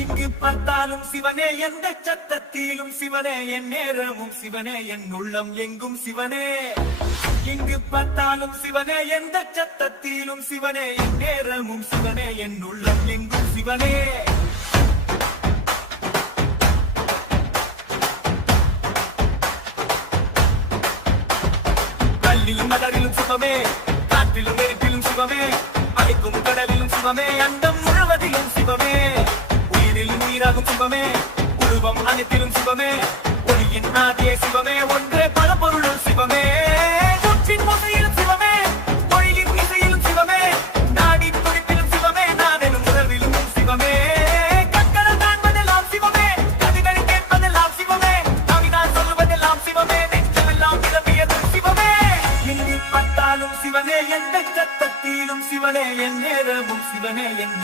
இங்கு பார்த்தாலும் சிவனே எந்த சத்தத்திலும் சிவனே என் நேரமும் சிவனே என் உள்ளம் எங்கும் சிவனே. இங்கு பார்த்தாலும் சிவனே எந்த சத்தத்திலும் சிவனே என் நேரமும் சிவனே என் உள்ளம் எங்கும் சிவனே. கல்லிலும் மலரிலும் சிவமே காற்றிலும் நெருப்பிலும் சிவமே அழைக்கும் கடலிலும் சிவமே அண்டம் முழுவதிலும் சிவமே. உலகம் சுபமே உருவம் அனைத்திலும் சுபமே ஒளியின் நாட்டிய சிவமே ஒன்றே பல பொருளும் சிவமே. நொற்றின் முசையிலும் சிவமே மொழியின் இசையிலும் சிவமே. நாடி துடிப்பிலும் சிவமே நான் எனும் உணர்விலும் சிவமே. கண்களால் காண்பதெல்லாம் சிவமே கதிகள் கேட்பதெல்லாம் சிவமே. நாவினால் சொல்லுவதெல்லாம் சிவமே நெஞ்சமெல்லாம் சிவனே என் நேரமும் சிவனே என்